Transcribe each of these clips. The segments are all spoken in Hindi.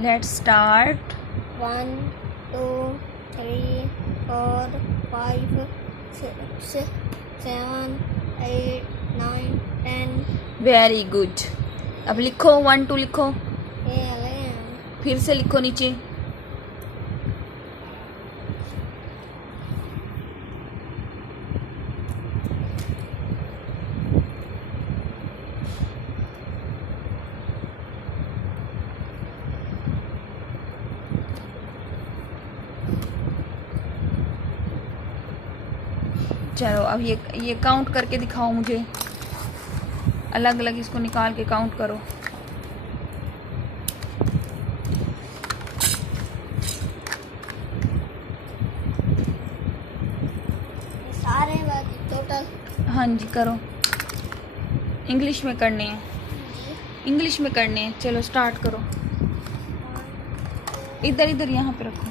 Let's start. 1 2 3 4 5 6 7 8 9 10। Very good. अब लिखो 1 2 लिखो, ये अलग है। फिर से लिखो नीचे। चलो अब ये काउंट करके दिखाओ मुझे, अलग अलग इसको निकाल के काउंट करो। ये सारे बात टोटल। हाँ जी करो, इंग्लिश में करने हैं, इंग्लिश में करने हैं। चलो स्टार्ट करो। इधर इधर यहाँ पे रखो।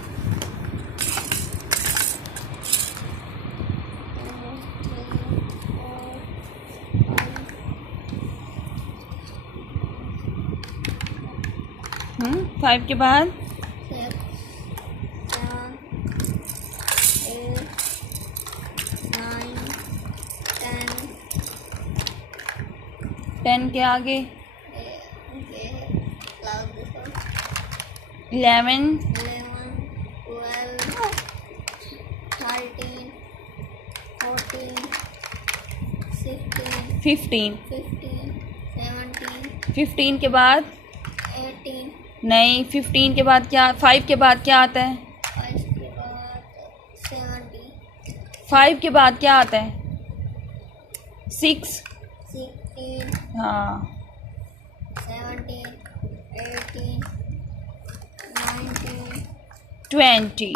5 के बाद 6 7 8 9 10। 10 के आगे 11 11 12 13 14 16 15 15 17 15 के बाद 18। नहीं, 15 के बाद क्या, 5 के बाद क्या आता है? 5 के बाद 70। 5 के बाद क्या आता है? 6। 16 हाँ 17 18 19 20 20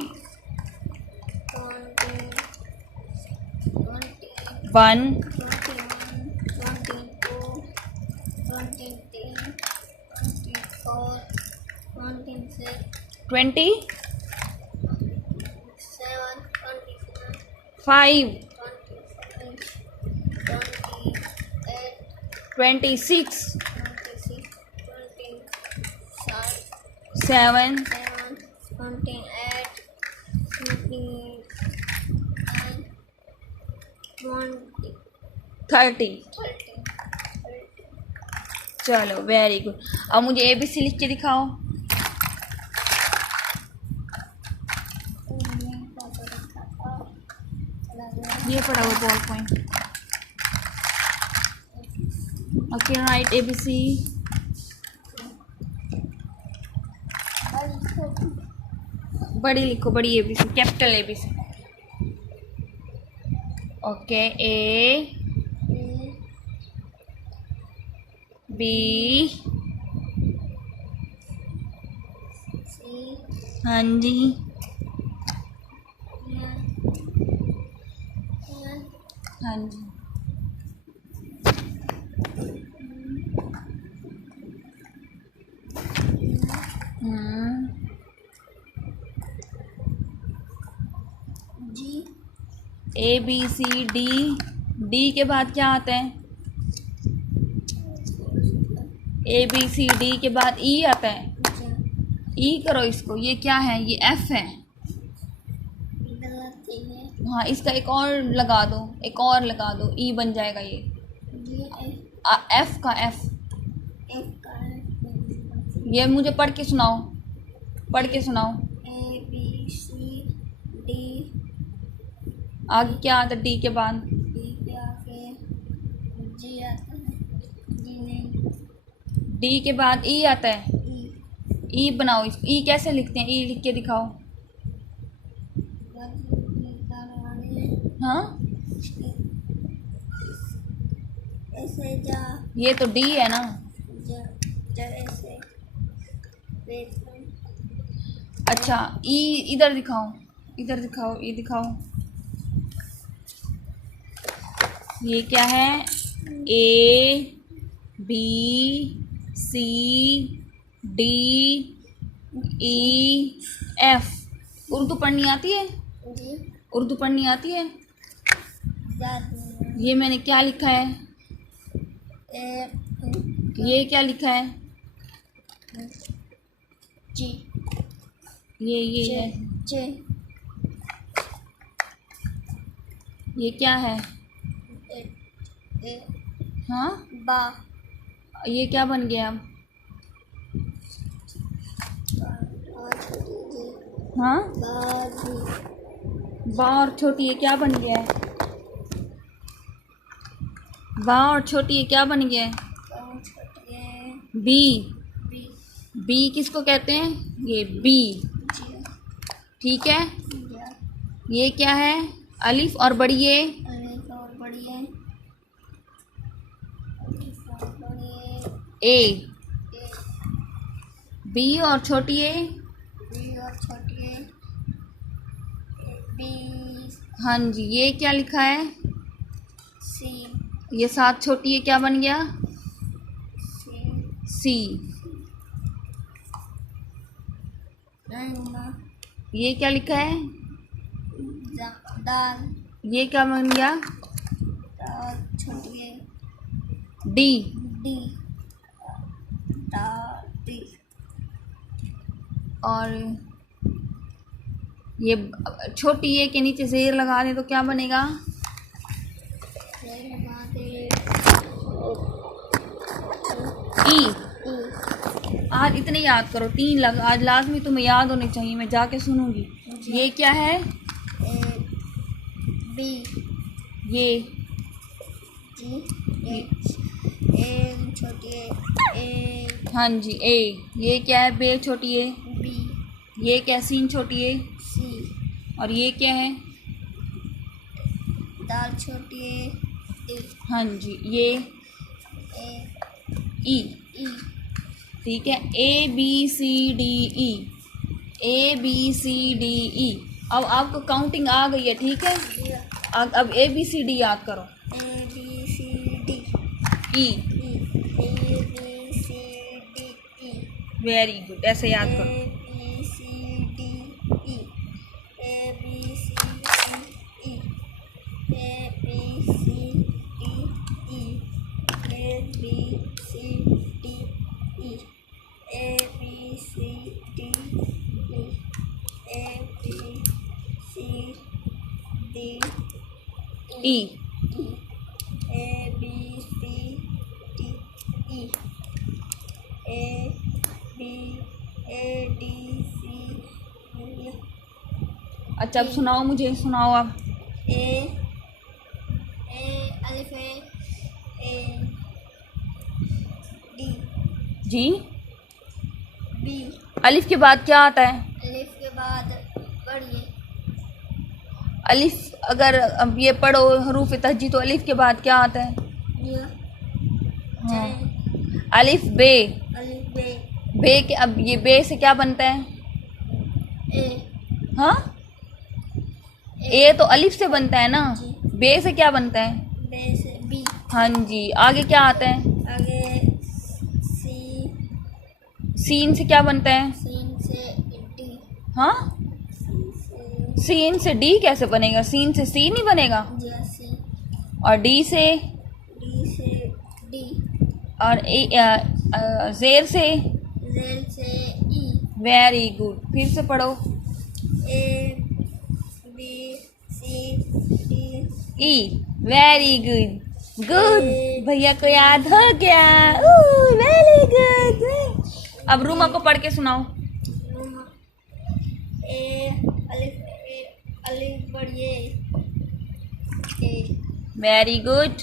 21 1 22 23 24 26 20 27 5 28 26 26 7 28 29 30। 30। चलो वेरी गुड। अब मुझे ABC लिख के दिखाओ। ये पड़ा हुआ ball point. Okay right ABC। बड़ी लिखो, बड़ी ABC, capital ABC। Okay A B हाँ जी हाँ जी। ABCD। D के बाद क्या आता है? ABCD के बाद E आता है। E करो इसको, ये क्या है? ये F है। हाँ इसका एक और लगा दो, एक और लगा दो, E बन जाएगा ये। F का F। ये मुझे पढ़ के सुनाओ, पढ़ के सुनाओ। ABCD। आगे क्या आता है D के बाद? D आता है G नहीं, D के बाद E आता है। E। E बनाओ इसको, E कैसे लिखते हैं? E लिख के दिखाओ। हाँ ऐसे जा, ये तो D है ना। ऐसे अच्छा E इधर दिखाओ, इधर दिखाओ, ये दिखाओ। ये क्या है? A B C D E F। Urdu पढ़नी आती है? उर्दू पढ़नी आती है? ये मैंने क्या लिखा है? ये क्या लिखा है? जी ये जे है, जे ये क्या है? ए ए हाँ, बा ये क्या बन गया अब? और छोटी जी हाँ, बाजी बा और छोटी ये क्या बन गया है? बा और छोटी ये क्या बन गया है? और छोटी बी। बी बी किसको कहते हैं? ये बी। जी ठीक है, या ये क्या है? अलिफ और बड़ी ये? अलिफ और बड़ी है अलिफ और बड़ी ए। ए बी और छोटी ये? बी और छोटी है बी हाँ जी, ये क्या लिखा है? सी ये साथ छोटी ये क्या बन गया? सी सी। ना ये क्या लिखा है? दाल ये क्या बन गया? दाल छोटी है डी। डी दाल डी और ये छोटी ये के नीचे जेर लगा दें तो क्या बनेगा? ई। ई आज इतने याद करो, 3 लग आज लाजमी तुम्हें याद होने चाहिए, मैं जाके सुनूंगी। ये क्या है? ए बी ये जी ए छोटी ए हाँ जी, ए। ये क्या है? बे छोटी है। बी ये क्या? सीन छोटी है। सी और ये क्या है? दाल छोटी है डी हाँ जी, ये ए ई। ई ठीक है, A B C D E, A B C D E. अब आपको काउंटिंग आ गई है, ठीक है? अब ए बी सी डी याद करो। A B C D E. E A B C D E very good, ऐसे याद ए करो। B C D E A B C D E A B C D E A B C D E A B C D E A B C D E. A B C D E A B A D C अच्छा, अब सुनाओ, मुझे सुनाओ अब। ए अलिफ ए डी जी, बी अलिफ के बाद क्या आता है? अलिफ के बाद पढ़िए अलिफ अगर अब ये पढ़ो हरूफ तहजी तो अलिफ के बाद क्या आता है? या हाँ। जे अलिफ बे। अलिफ बे बे के अब ये बे से क्या बनता है? ए हाँ, ए तो अलिफ से बनता है ना, जी। बे से क्या बनता है? बे से बी हाँ जी, आगे क्या आता है? आगे सी सीन से क्या बनता है? सीन से डी हाँ, सी से सीन से डी कैसे बनेगा? सीन से सी नहीं बनेगा। जैसी और डी से? डी से डी और जेर से? जेल से ई वेरी गुड, फिर से पढ़ो। A B C D E. Very good, good, भैया को याद हो गया। Very good. अब रूमा को पढ़ के सुनाओ। ए अलिफ बढ़िए ए वेरी गुड।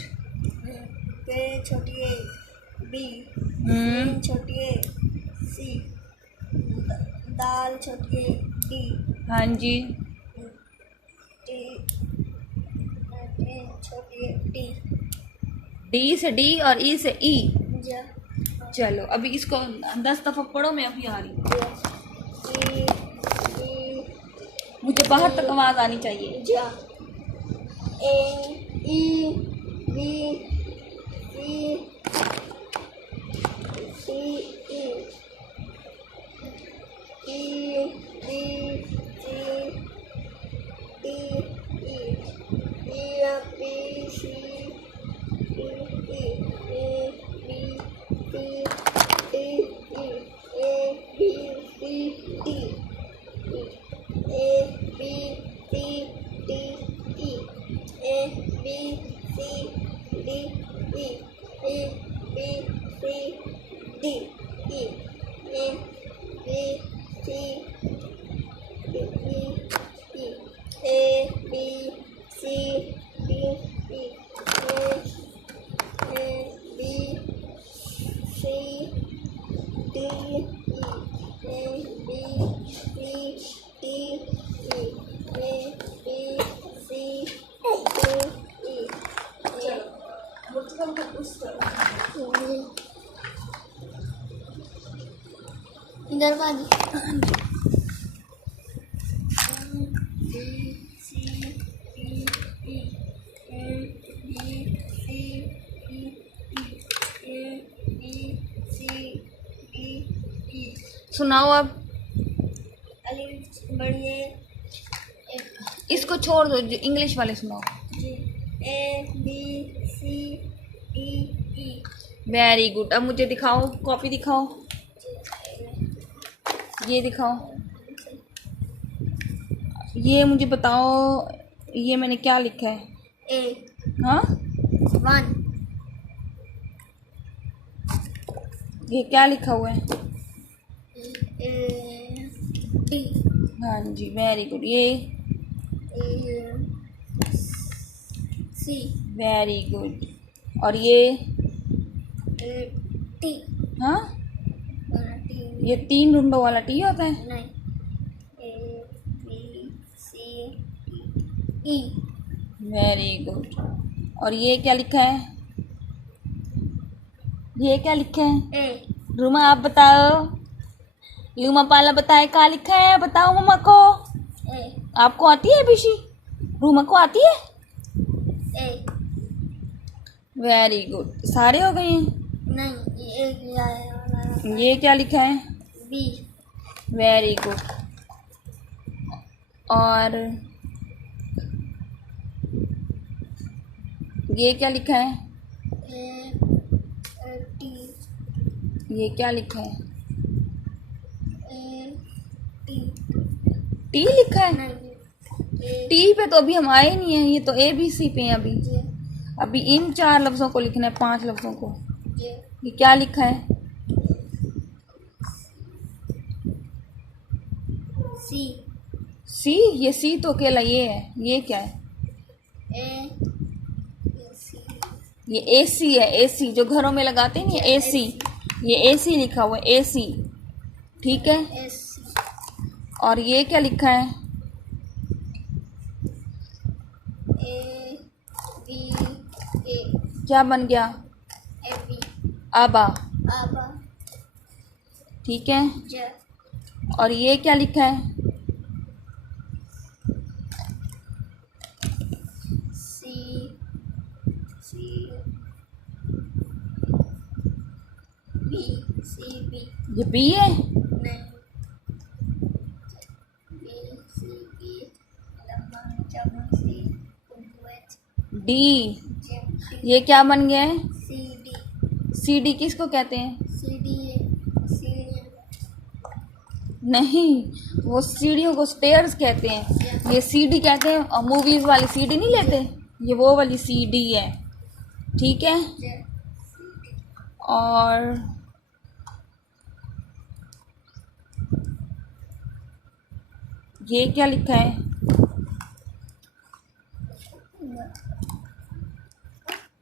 पे छोटी ए बी हम्म, छोटी ए सी दाल छोटी ए डी हाँ जी, टी छोटी ए डी डी से डी और ई से ई। जा चलो अभी इसको 10 दफ़ा पढ़ो, मैं अभी आ रही हूँ। ई ई मुझे बाहर तक आवाज़ आनी चाहिए। जा A E B E C E E B C D E F B C D E A B C D E A B C C D E A B C D E A B C D E A B C D E A B C D E इधर बाजी सुनाओ अब। अलिफ बढ़िए इसको छोड़ दो, जो इंग्लिश वाले सुनाओ। A B C D E very good. अब मुझे दिखाओ, कॉपी दिखाओ, ये दिखाओ। ये मुझे बताओ, ये मैंने क्या लिखा है? A हाँ, 1 ये क्या लिखा हुआ है? D हाँ जी, वेरी गुड। ये C वेरी गुड। और ये T हाँ, T ये 3 रुंडों वाला टी होता है। नहीं A B C E very good. और ये क्या लिखा है? ये क्या लिखा है? A रूमा आप बताओ। लूमा पाला बताए क्या लिखा है, बताओ मम्मा को। A आपको आती है एबीसी? रूमा को आती है? A very good. सारे हो गए हैं। नहीं ये एक लिया है वाला ये क्या लिखा है? B very good. और ये क्या लिखा है? A T ये क्या लिखा है? A T टी लिखा है? नहीं A टी पे तो अभी हम आए नहीं हैं, ये तो ए बी सी पे हैं अभी। J अभी इन 4 लफ्ज़ों को लिखना है, 5 लफ्ज़ों को। J ये क्या लिखा है? C सी। ये सी तो अकेला ये है। ये क्या है? A C ये एसी है। एसी जो घरों में लगाते हैं ना, एसी। ये एसी लिखा हुआ है, एसी। ठीक है। S और ये क्या लिखा है? A B A क्या बन गया? A B आबा। आबा ठीक है। J और ये क्या लिखा है? C C B C B ये बी है। नहीं B C B लंबा चौड़ा C H D. J D ये क्या बन गया है? C D सी डी किसको कहते हैं? C D A C नहीं, वो सीढ़ियों को स्टेयर्स कहते हैं। ये सीडी कहते हैं। और मूवीज वाली सीडी नहीं लेते, ये वो वाली सीडी है। ठीक है। J और ये क्या लिखा है?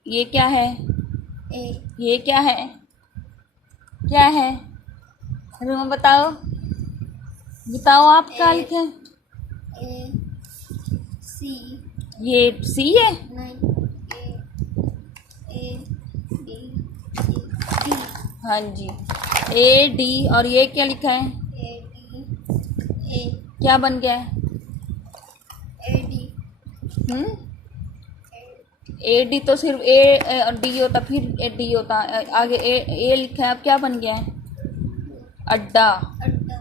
ये क्या है? A ये क्या है? क्या है? रूमा बताओ, बताओ आप क्या लिखे हैं? A C ये सी है। नहीं A B C D हाँ जी, ए डी। और ये क्या लिखा है? A D A क्या बन गया है? A D ए डी तो सिर्फ ए और डी होता, फिर ए डी होता। आगे ए लिखा है, अब क्या बन गया है? अड्डा। अड्डा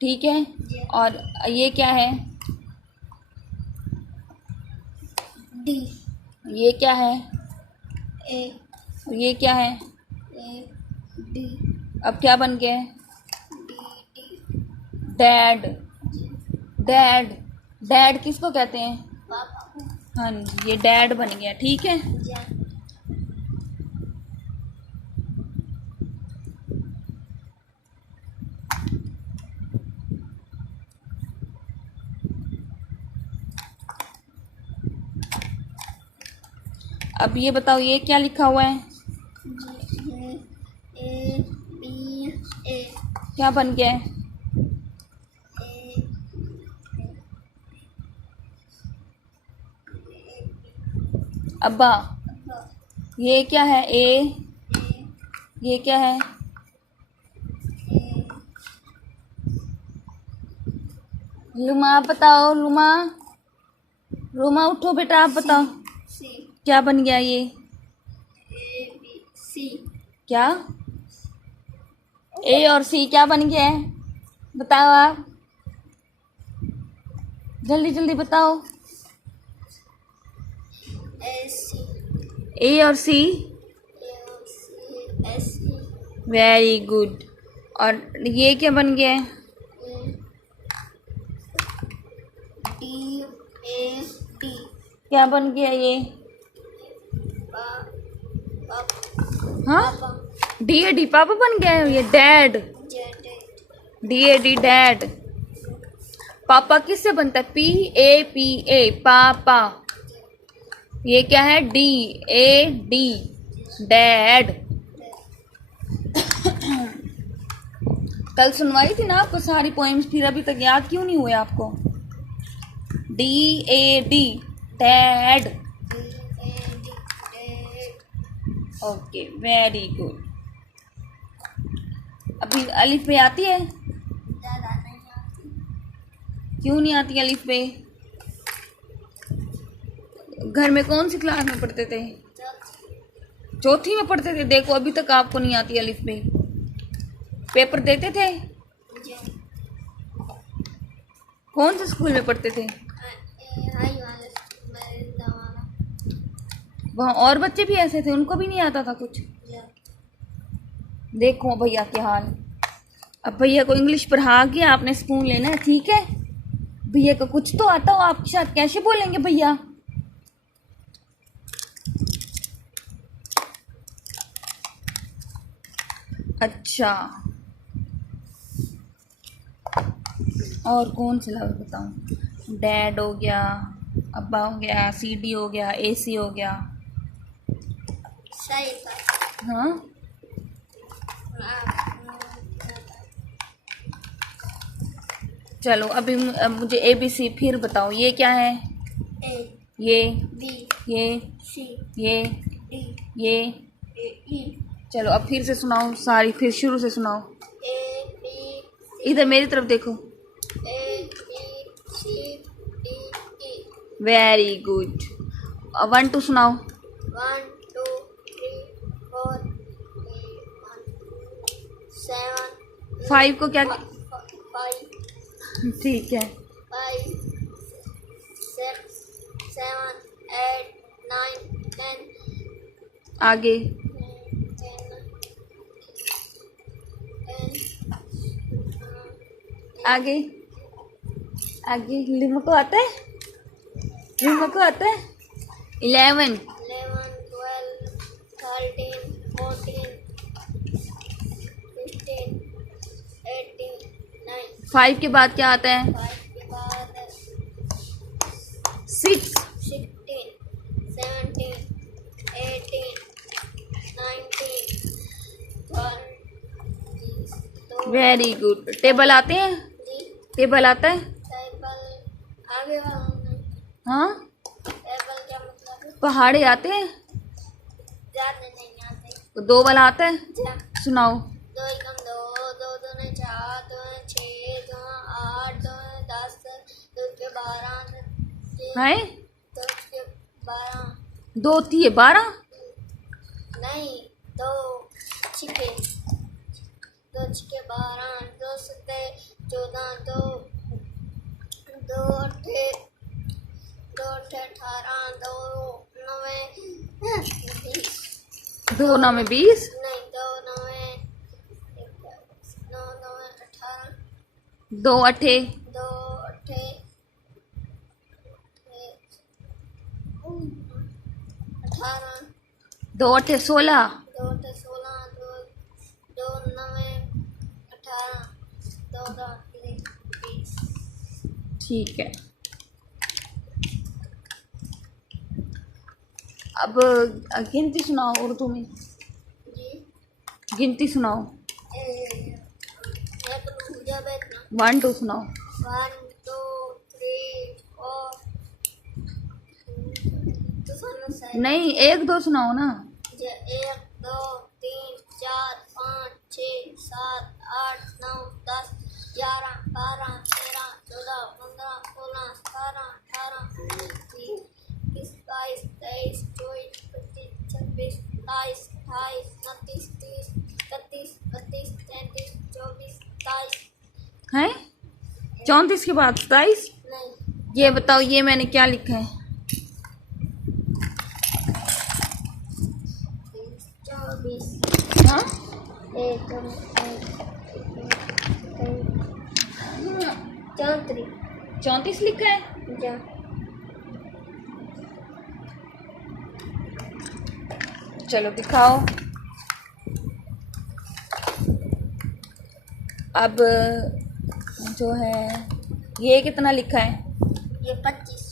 ठीक है। और ये क्या है? D ये क्या है? A ये क्या है? A D अब क्या बन गया है? D D dad. Dad. Dad किसको कहते हैं? पापा हाँ जी, ये डैड बन गया। ठीक है। J अब ये बताओ ये क्या लिखा हुआ है? जी है ए बी ए क्या बन गया है? ए अब्बा ये क्या है? ए ए ये क्या है? ए लुमा आप बताओ। लुमा रुमा उठो बेटा, आप बताओ सी क्या बन गया ये? ए बी सी क्या? ए और सी क्या बन गया है? बताओ आप, जल्दी जल्दी बताओ। ए सी ए और सी, एस सी वेरी गुड। और ये क्या बन गया है? डी ए डी क्या बन गया ये? हाँ, डी ए डी पापा बन गया है ये। Dad, Z D A D dad. पापा किससे बनता है? पी ए पी ए पापा। ये क्या है? D A D dad. कल सुनवाई थी ना आपको सारी पोएम्स, फिर अभी तक याद क्यों नहीं हुए आपको? D A D dad. Okay very good. अभी अलिफ बे आती है? क्यों नहीं आती अलिफ बे? घर में कौन सी क्लास में पढ़ते थे? चौथी में पढ़ते थे। देखो अभी तक आपको नहीं आती अलिफ बे। पेपर देते थे? कौन से स्कूल में पढ़ते थे? वहाँ और बच्चे भी ऐसे थे, उनको भी नहीं आता था कुछ? देखो भैया के हाल। अब भैया को इंग्लिश पढ़ा के आपने स्पून लेना है, ठीक है? भैया को कुछ तो आता हो, आपके साथ कैसे बोलेंगे भैया? अच्छा, और कौन से लफ्ज़ बताऊं? डैड हो गया, अब्बा हो गया, सीडी हो गया, एसी हो गया। सही बात। हाँ, चलो अभी अब मुझे ABC फिर बताओ। ये क्या है? ए ये बी ये सी ये डी ये। ई चलो अब फिर से सुनाओ सारी, फिर शुरू से सुनाओ। ए बी इधर मेरी तरफ देखो। A B C D E very good. 1 2 सुनाओ। 1 2 3 4 7 5 को क्या? 5 ठीक है। 5 6 7 8 9 10 आगे 10 आगे आगे। लिमा को आता है? लिमा को आता है? 11 11 12 13 14 15 18 9 5 के बाद क्या आता है? 5 के बाद 6 16 17 18 19 20 वेरी गुड। टेबल आते हैं? टेबल आता है? टेबल आगे वाला नहीं। हाँ, टेबल क्या मतलब है? पहाड़े आते हैं? ज्यादा नहीं आते। तो 2 वाला आता है? जा सुनाओ। 2 एकम 2 2 दूने 4 2 6 2 8 2 10 2 के 12 है? 2 के 12 2 3 12। नहीं 2 छिके 2 छिके 12 2 सत्ते 14 2 2 अठे 2 अठे 18 2 नवे 20 2 9 में 20। नहीं 2 नवे 9 नवे 18 2 अठे 2 अठे 18 2 अठे 16। 2 अठे 16 2 नवे 18 2 2 20। ठीक है। अब गिनती सुनाओ उर्दू में, जी गिनती सुनाओ। एक मुझे बैठना 1 2 सुनाओ। 1 2 3 4 तो सुनो सही नहीं 1 2 सुनाओ ना। 1 2 3 4 5 6 7 8 9 10 11 12 13 14 15 16 17 18 19 20 21 22 23 24 25 26 27 28 29 30 31 32 33 34 हैं 34 के बाद 27? नहीं ये बताओ ये मैंने क्या लिखा है? 24 हाँ 34 लिखा है। चलो दिखाओ। अब जो है ये कितना लिखा है? ये 25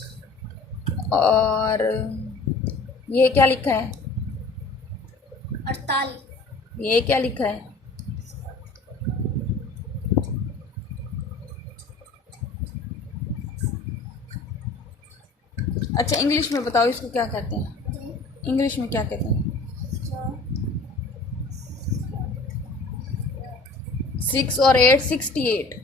और ये क्या लिखा है? 48 ये क्या लिखा है? अच्छा इंग्लिश में बताओ इसको क्या कहते हैं? इंग्लिश में क्या कहते हैं? 6 और 8 68।